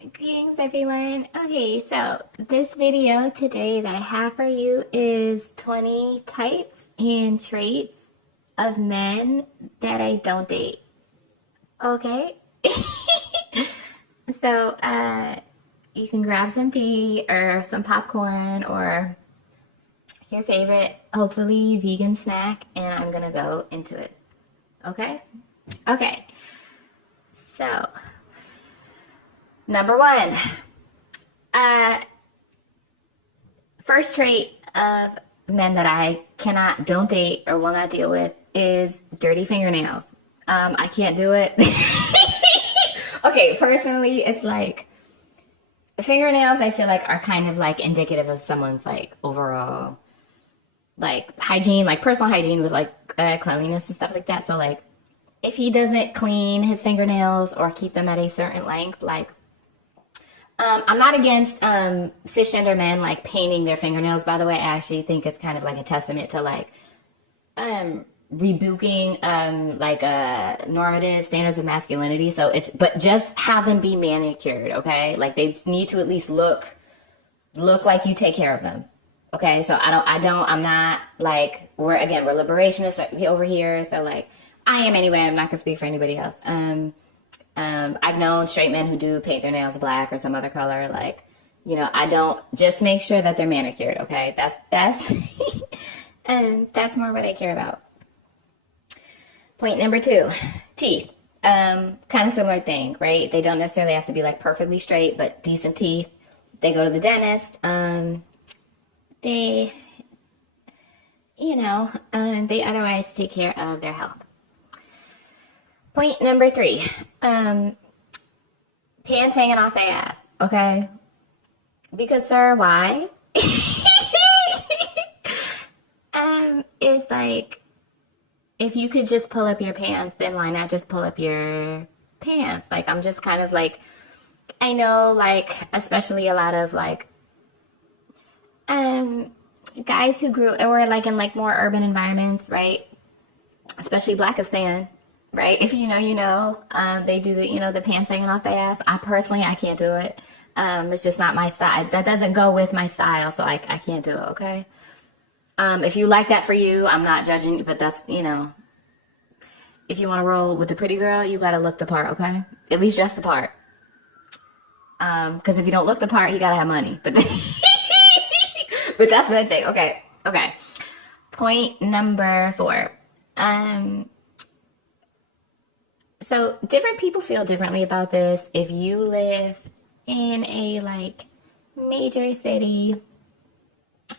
Greetings everyone. Okay, so this video today that I have for you is 20 types and traits of men that I don't date. Okay? So, you can grab some tea or some popcorn or your favorite, hopefully vegan snack, and I'm gonna go into it. Okay? Okay. So, number one. First trait of men that I don't date or will not deal with is dirty fingernails. I can't do it. Okay, personally, it's like fingernails I feel like are kind of like indicative of someone's like overall like hygiene, like personal hygiene with like cleanliness and stuff like that. So like if he doesn't clean his fingernails or keep them at a certain length, like I'm not against cisgender men like painting their fingernails. By the way, I actually think it's kind of like a testament to like rebuking like normative standards of masculinity. So but just have them be manicured, okay? Like they need to at least look like you take care of them. Okay? So I'm not like we're liberationists over here, so like I am anyway. I'm not gonna speak for anybody else. I've known straight men who do paint their nails black or some other color. Like, I don't, just make sure that they're manicured. Okay. That's, that's more what I care about. Point number 2, teeth. Kind of similar thing, right? They don't necessarily have to be like perfectly straight, but decent teeth. They go to the dentist. They otherwise take care of their health. Point number 3, pants hanging off their ass, okay? Because, sir, why? It's like, if you could just pull up your pants, then why not just pull up your pants? Like, I'm just kind of like, I know, like, especially a lot of, like, guys who grew, or like in, like, more urban environments, right? Especially Blackistan. Right? If you know, they do the pants hanging off their ass. I can't do it. It's just not my style. That doesn't go with my style, so I can't do it, okay? If you like that for you, I'm not judging, but that's, if you want to roll with the pretty girl, you gotta look the part, okay? At least dress the part. Because if you don't look the part, you gotta have money. But but that's the thing. Okay. Point number 4. So different people feel differently about this. If you live in a like major city,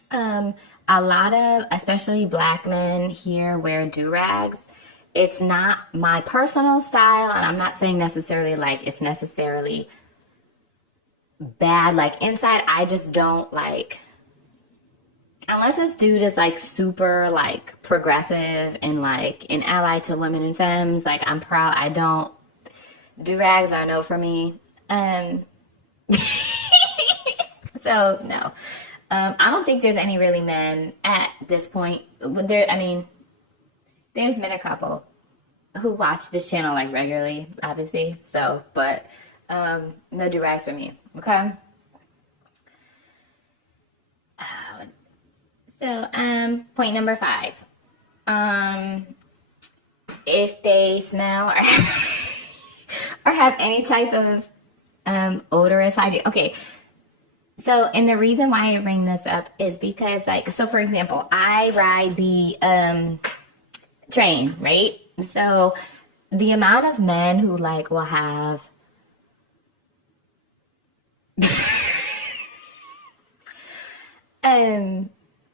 a lot of, especially black men here wear do-rags. It's not my personal style, and I'm not saying necessarily like it's necessarily bad like inside. I just don't like, unless this dude is like super like progressive and like an ally to women and femmes, like I'm proud. I don't, do-rags are no for me. So no, I don't think there's any really men at this point. There's been a couple who watch this channel like regularly, obviously. So, but no do-rags for me. Okay. So, point number 5. If they smell or or have any type of odorous hygiene. Okay. So, and the reason why I bring this up is because, like, so for example, I ride the train, right? So, the amount of men who like will have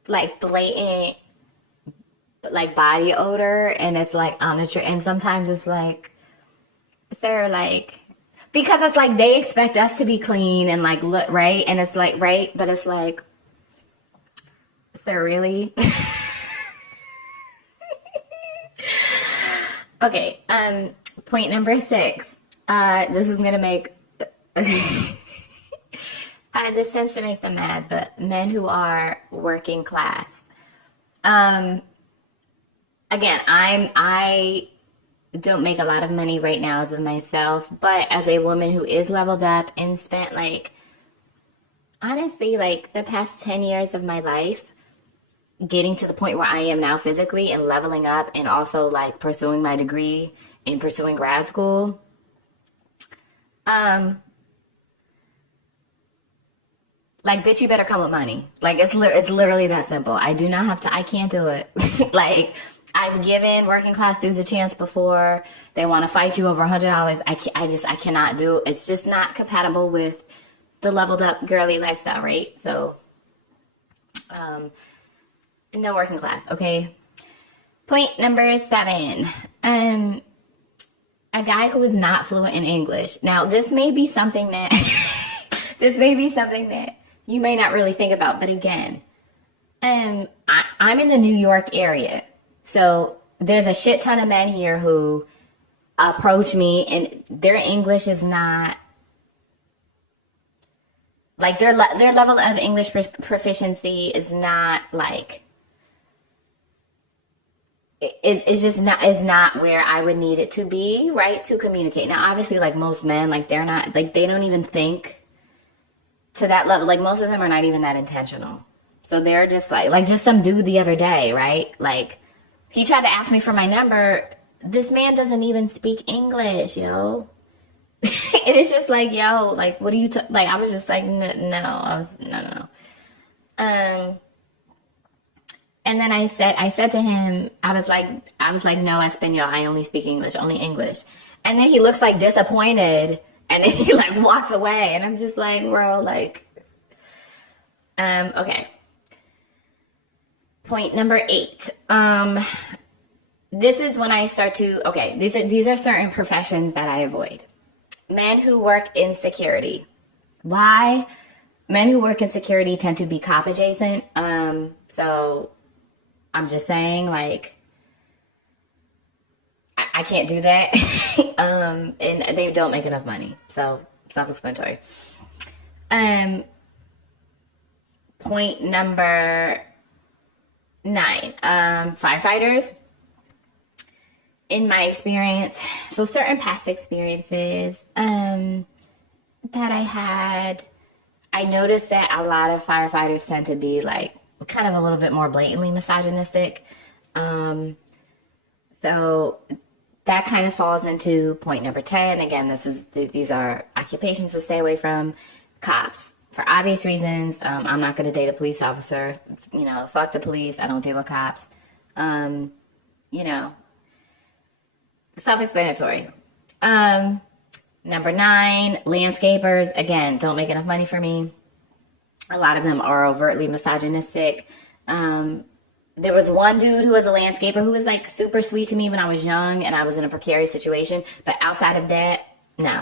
like blatant like body odor, and it's like on the train, and sometimes it's like they're like, because it's like they expect us to be clean and like look right, and it's like right, but it's like, so really. Okay, point number 6. This is gonna make this tends to make them mad, but men who are working class. Again, I don't make a lot of money right now as of myself, but as a woman who is leveled up and spent like, honestly, like the past 10 years of my life getting to the point where I am now physically and leveling up and also like pursuing my degree and pursuing grad school. Like, bitch, you better come with money. Like, it's literally that simple. I do not have to, I can't do it. Like, I've given working class dudes a chance before. They want to fight you over $100. I cannot do it. It's just not compatible with the leveled up girly lifestyle, right? So, no working class, okay? Point number 7. A guy who is not fluent in English. Now, this may be something that you may not really think about, but again, I'm in the New York area, so there's a shit ton of men here who approach me, and their English is not like their level of English proficiency is not like is not where I would need it to be, right, to communicate. Now, obviously, like most men, like they're not like they don't even think to that level. Like most of them are not even that intentional. So they're just like just some dude the other day, right? Like he tried to ask me for my number. This man doesn't even speak English, yo. It is just like, yo, like, what are you, like, I was just like, no. And then I said to him, I was like, no, Espanol, I only speak English, only English. And then he looks like disappointed, and then he like walks away, and I'm just like, bro, like, okay. Point number 8. This is when I start to, okay, these are certain professions that I avoid. Men who work in security. Why? Men who work in security tend to be cop adjacent. So I'm just saying, like, I can't do that. And they don't make enough money. So self-explanatory. Point number 9. Firefighters. In my experience, so certain past experiences that I had, I noticed that a lot of firefighters tend to be like kind of a little bit more blatantly misogynistic. So that kind of falls into point number 10. Again, these are occupations to stay away from. Cops, for obvious reasons. I'm not going to date a police officer. You know, fuck the police. I don't deal with cops. You know. Self-explanatory. Number 9, landscapers. Again, don't make enough money for me. A lot of them are overtly misogynistic. There was one dude who was a landscaper who was like super sweet to me when I was young and I was in a precarious situation. But outside of that, no.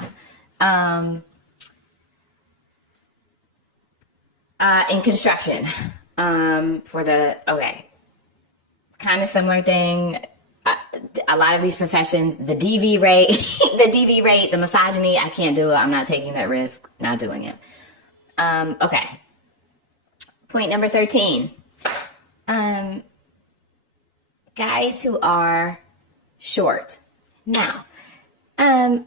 In construction, kind of similar thing. A lot of these professions, the DV rate, the misogyny, I can't do it. I'm not taking that risk. Not doing it. Okay. Point number 13. Guys who are short. Now, I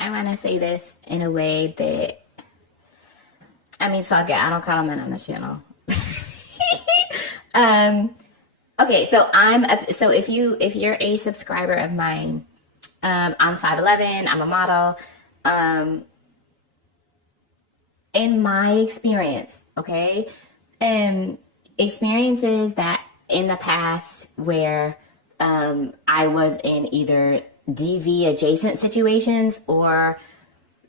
want to say this in a way that, I mean, fuck it. I don't comment on the channel. Okay, so if you're a subscriber of mine, I'm 5'11", I'm a model. In my experience, okay, experiences that in the past where I was in either DV adjacent situations or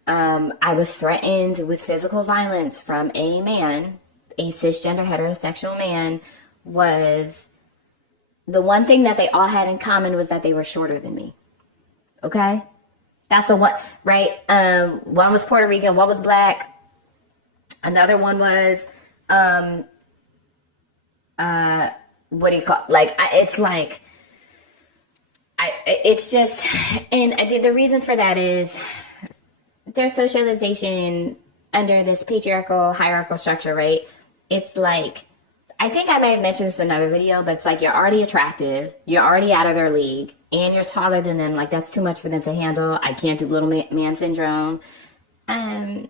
I was threatened with physical violence from a man, a cisgender heterosexual man, was the one thing that they all had in common was that they were shorter than me. Okay? That's the one, right? One was Puerto Rican, one was black. Another one was, what do you call, like, it's just, and the reason for that is their socialization under this patriarchal, hierarchical structure, right? It's like, I think I may have mentioned this in another video, but it's like you're already attractive, you're already out of their league, and you're taller than them. Like, that's too much for them to handle. I can't do little man syndrome. I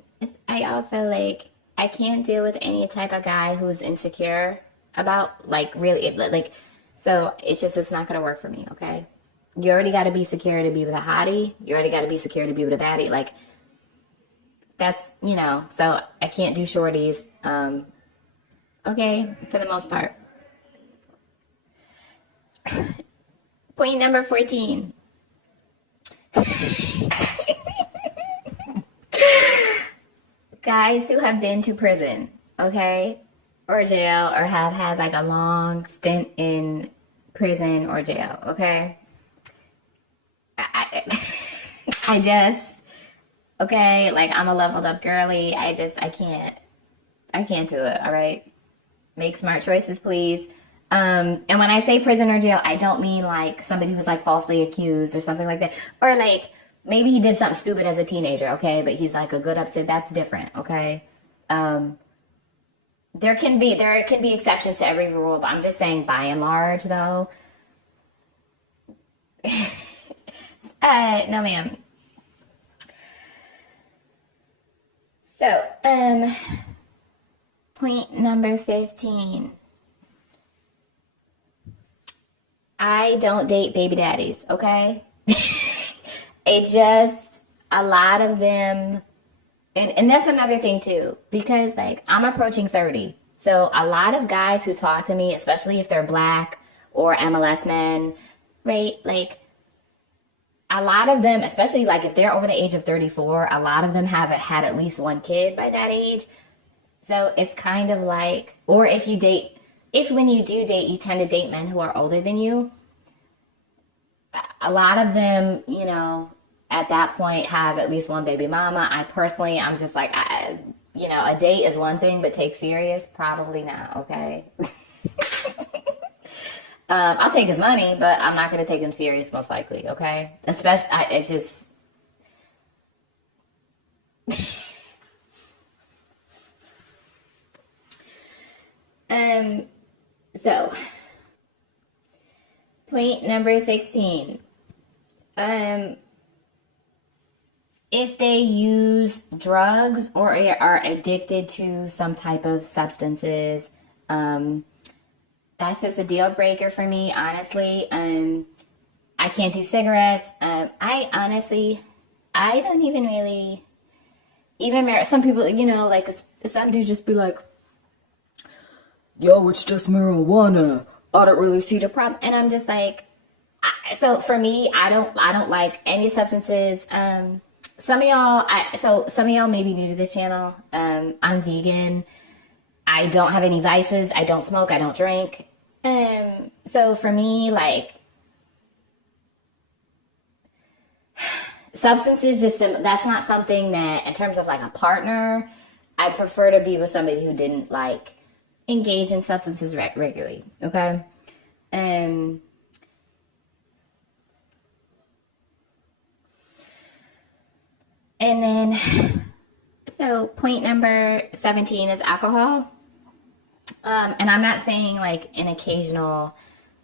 also, like, I can't deal with any type of guy who's insecure about, like, really, like, so it's not going to work for me, okay? You already got to be secure to be with a hottie. You already got to be secure to be with a baddie. Like, that's, you know, so I can't do shorties. Okay, for the most part. Point number 14. Guys who have been to prison, okay, or jail, or have had like a long stint in prison or jail, okay? I just, okay, like, I'm a leveled up girly. I can't do it, all right? Make smart choices, please. And when I say prison or jail, I don't mean like somebody who's like falsely accused or something like that. Or like maybe he did something stupid as a teenager, okay? But he's like a good upset. That's different, okay? There can be exceptions to every rule, but I'm just saying by and large, though. No, ma'am. So, point number 15. I don't date baby daddies, okay? It just, a lot of them, and that's another thing too, because like I'm approaching 30. So a lot of guys who talk to me, especially if they're black or MLS men, right? Like a lot of them, especially like if they're over the age of 34, a lot of them have had at least one kid by that age. So it's kind of like, or if when you do date, you tend to date men who are older than you. A lot of them, you know, at that point have at least one baby mama. I'm just like, you know, a date is one thing, but take serious? Probably not, okay? I'll take his money, but I'm not going to take him serious, most likely, okay? Especially, it just... So, point number 16. If they use drugs or are addicted to some type of substances, that's just a deal breaker for me, honestly. I can't do cigarettes. I don't even really, even some people, you know, like some dudes just be like, yo, it's just marijuana. I don't really see the problem. And I'm just like, so for me, I don't like any substances. Some of y'all may be new to this channel. I'm vegan. I don't have any vices. I don't smoke. I don't drink. So for me, like, substances that's not something that, in terms of like a partner, I prefer to be with somebody who didn't like engage in substances regularly. Okay. And then, so point number 17 is alcohol. And I'm not saying like an occasional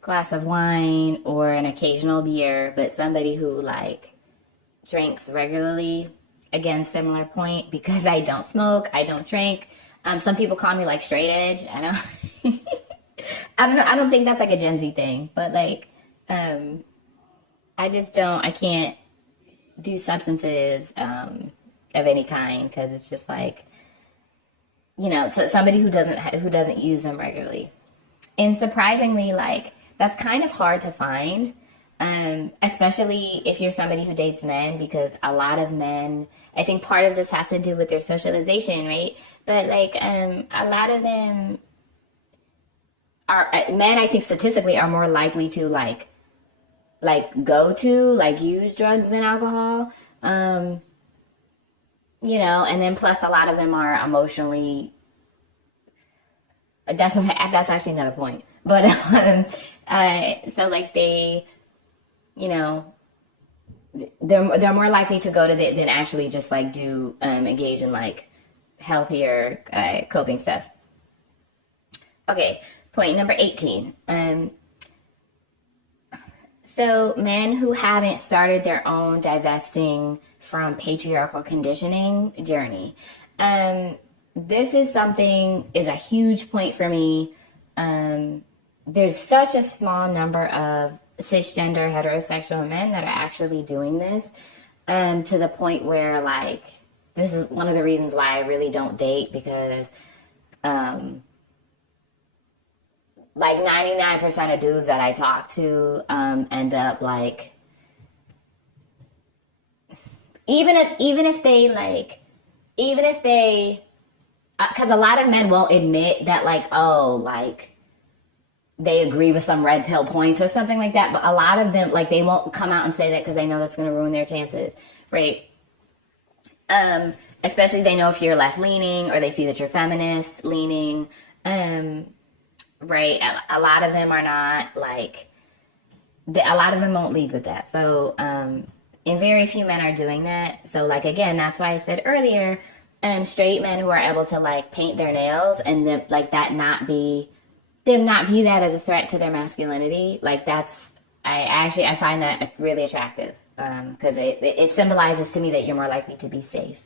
glass of wine or an occasional beer, but somebody who like drinks regularly. Again, similar point, because I don't smoke, I don't drink. Some people call me like straight edge. I know. I don't think that's like a Gen Z thing, but like, I can't do substances of any kind, because it's just like, you know, so somebody who doesn't use them regularly. And surprisingly, like, that's kind of hard to find, especially if you're somebody who dates men, because a lot of men, I think part of this has to do with their socialization, right? But like, a lot of them are, men, I think statistically are more likely to like use drugs than alcohol. You know, and then plus a lot of them are emotionally, that's actually another point. But, so like they, you know, they're more likely to go to than actually just like do, engage in like healthier, coping stuff. Okay. Point number 18. So men who haven't started their own divesting from patriarchal conditioning journey. This is a huge point for me. There's such a small number of cisgender heterosexual men that are actually doing this, to the point where, like, this is one of the reasons why I really don't date, because like 99% of dudes that I talk to end up like, even if they, because a lot of men won't admit that, like, oh, like they agree with some red pill points or something like that, but a lot of them, like, they won't come out and say that because they know that's going to ruin their chances, right? Especially they know if you're left leaning, or they see that you're feminist leaning. Right, a lot of them are not, like, a lot of them won't lead with that. So, and very few men are doing that. So, like, again, that's why I said earlier, straight men who are able to, like, paint their nails and them, like, them not view that as a threat to their masculinity. Like, I find that really attractive, because it symbolizes to me that you're more likely to be safe.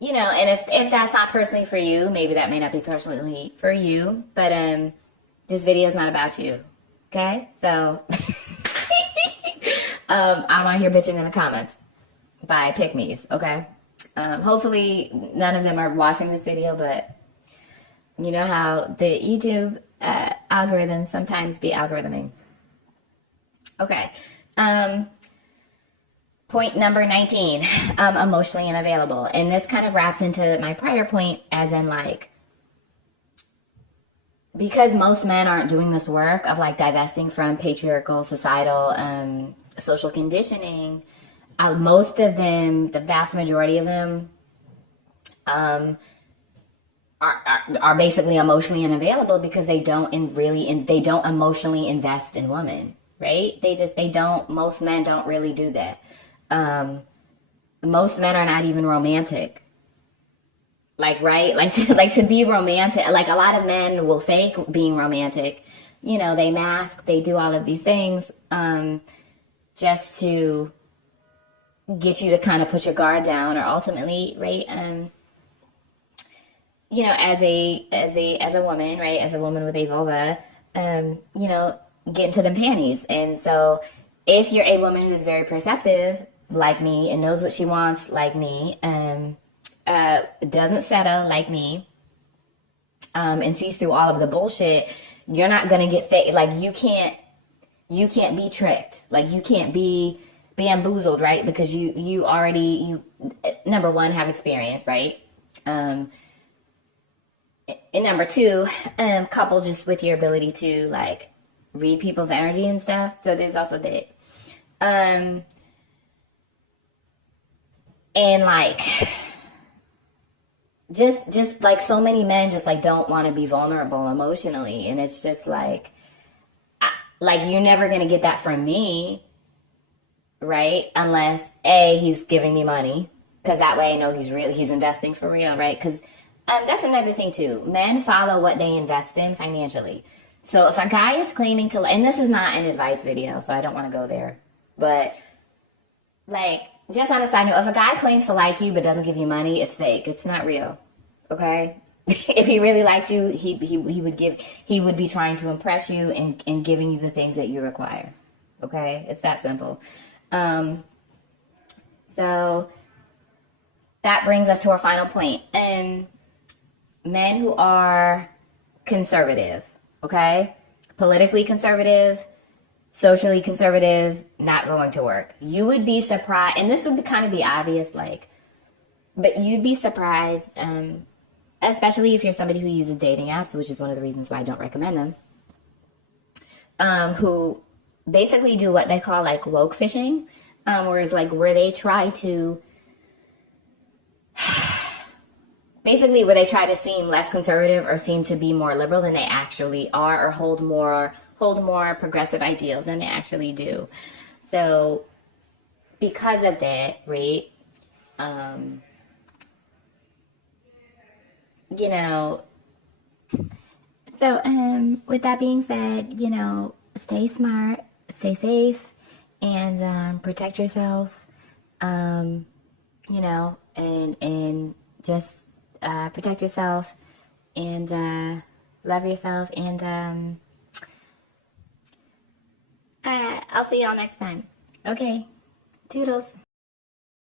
You know, and if that's not personally for you, maybe that may not be personally for you, but this video is not about you, okay? So, I don't want to hear bitching in the comments by pick-me's, okay? Hopefully none of them are watching this video, but you know how the YouTube algorithms sometimes be algorithming. Okay. Point number 19, emotionally unavailable. And this kind of wraps into my prior point, as in, like, because most men aren't doing this work of, like, divesting from patriarchal, societal, social conditioning, most of them, the vast majority of them, are basically emotionally unavailable because they don't emotionally invest in women, right? Most men don't really do that. Most men are not even romantic. Like, right? Like to be romantic, like, a lot of men will fake being romantic. You know, they mask, they do all of these things, just to get you to kind of put your guard down, or ultimately, right? You know, as a woman, right? As a woman with a vulva, you know, get into them panties. And so if you're a woman who's very perceptive, like me, and knows what she wants, like me, doesn't settle, like me, and sees through all of the bullshit, you're not gonna get like, you can't be tricked, like, you can't be bamboozled, right? Because you already, number one, have experience, right? And number two, coupled just with your ability to, like, read people's energy and stuff. So there's also that. And, like, just like, so many men just, like, don't want to be vulnerable emotionally, and it's just like you're never gonna get that from me, right? Unless he's giving me money, because that way I know he's investing for real, right? Because that's another thing too. Men follow what they invest in financially. So if a guy is claiming to, and this is not an advice video, so I don't want to go there, but, like, just on a side note, if a guy claims to like you but doesn't give you money, it's fake. It's not real. Okay? If he really liked you, he would be trying to impress you and giving you the things that you require. Okay? It's that simple. So that brings us to our final point. Men who are conservative, okay? Politically conservative, socially conservative, not going to work. You would be surprised, and this would kind of be obvious, like, but you'd be surprised, especially if you're somebody who uses dating apps, which is one of the reasons why I don't recommend them, who basically do what they call, like, woke fishing, where they try to, basically where they try to seem less conservative or seem to be more liberal than they actually are, or hold more progressive ideals than they actually do. So because of that, right, you know, so with that being said, you know, stay smart, stay safe, and protect yourself. You know, and just protect yourself and love yourself. And I'll see y'all next time. Okay, toodles.